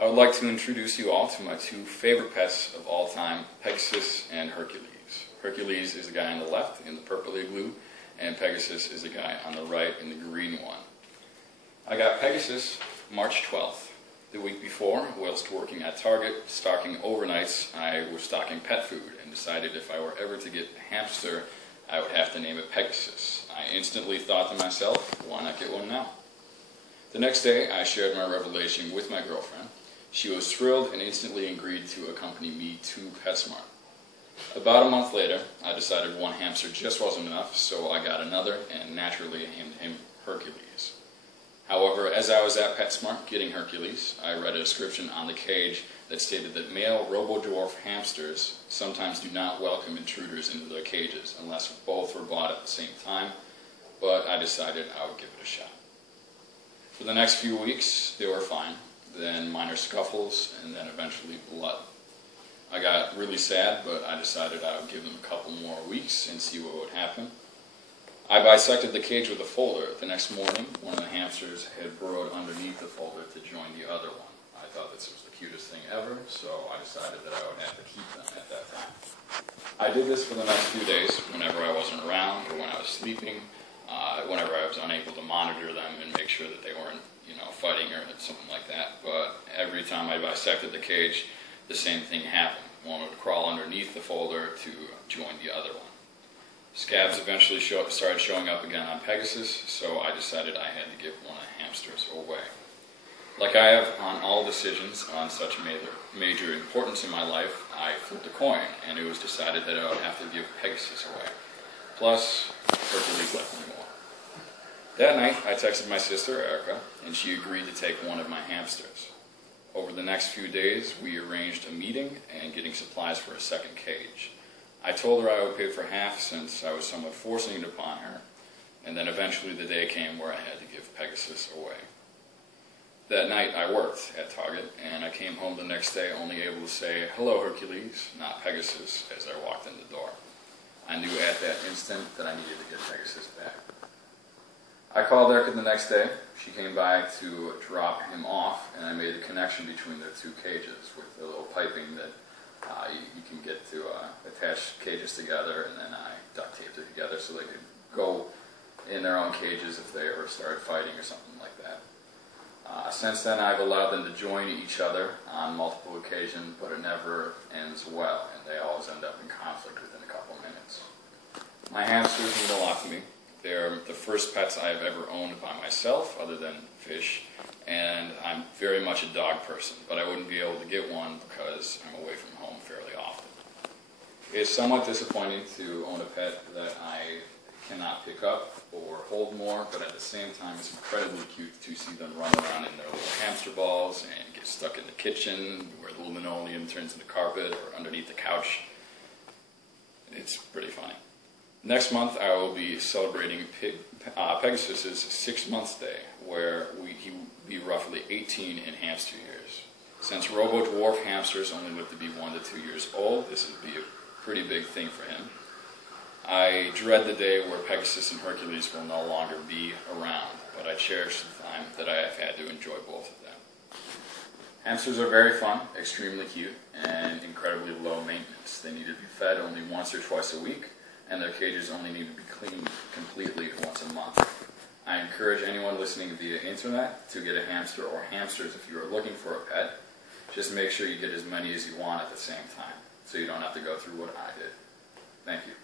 I would like to introduce you all to my two favorite pets of all time, Pegasus and Hercules. Hercules is the guy on the left in the purple igloo, and Pegasus is the guy on the right in the green one. I got Pegasus March 12th. The week before, whilst working at Target, stocking overnights, I was stocking pet food and decided if I were ever to get a hamster, I would have to name it Pegasus. I instantly thought to myself, why not get one now? The next day, I shared my revelation with my girlfriend. She was thrilled and instantly agreed to accompany me to PetSmart. About a month later, I decided one hamster just wasn't enough, so I got another and naturally named him Hercules. However, as I was at PetSmart getting Hercules, I read a description on the cage that stated that male robo-dwarf hamsters sometimes do not welcome intruders into their cages unless both were bought at the same time, but I decided I would give it a shot. For the next few weeks, they were fine, then minor scuffles, and then eventually blood. I got really sad, but I decided I would give them a couple more weeks and see what would happen. I bisected the cage with a folder. The next morning, one of the hamsters had burrowed underneath the folder to join the other one. I thought this was the cutest thing ever, so I decided that I would have to keep them at that time. I did this for the next few days, whenever I wasn't around or when I was sleeping, whenever I was unable to monitor them and make sure that they weren't, fighting or something like that. But every time I bisected the cage, the same thing happened. One would crawl underneath the folder to join the other one. Scabs eventually started showing up again on Pegasus, so I decided I had to give one of the hamsters away. Like I have on all decisions on such major importance in my life, I flipped a coin, and it was decided that I would have to give Pegasus away. Plus, Hercules left me more. That night, I texted my sister, Erica, and she agreed to take one of my hamsters. Over the next few days, we arranged a meeting and getting supplies for a second cage. I told her I would pay for half since I was somewhat forcing it upon her, and then eventually the day came where I had to give Pegasus away. That night I worked at Target, and I came home the next day only able to say, "Hello Hercules," not Pegasus, as I walked in the door. I knew at that instant that I needed to get Pegasus back. I called Erica the next day. She came by to drop him off, and I made a connection between the two cages with a little piping that you can get to attach cages together, and then I duct taped it together so they could go in their own cages if they ever started fighting or something like that. Since then, I've allowed them to join each other on multiple occasions, but it never ends well, and they always end up in conflict within a couple minutes. My hamsters mean a lot to me. They're the first pets I have ever owned by myself, other than fish, and I'm very much a dog person, but I wouldn't be able to get one because I'm away from home fairly often. It's somewhat disappointing to own a pet that I cannot pick up or hold more, but at the same time it's incredibly cute to see them run around in their little hamster balls and get stuck in the kitchen where the linoleum turns into carpet or underneath the couch. It's pretty funny. Next month I will be celebrating Pegasus's 6 months day, where he will be roughly 18 in hamster years. Since robo-dwarf hamsters only live to be 1 to 2 years old, this would be a pretty big thing for him. I dread the day where Pegasus and Hercules will no longer be around, but I cherish the time that I have had to enjoy both of them. Hamsters are very fun, extremely cute, and incredibly low maintenance. They need to be fed only once or twice a week, and their cages only need to be cleaned completely once a month. I encourage anyone listening via internet to get a hamster or hamsters if you are looking for a pet. Just make sure you get as many as you want at the same time, so you don't have to go through what I did. Thank you.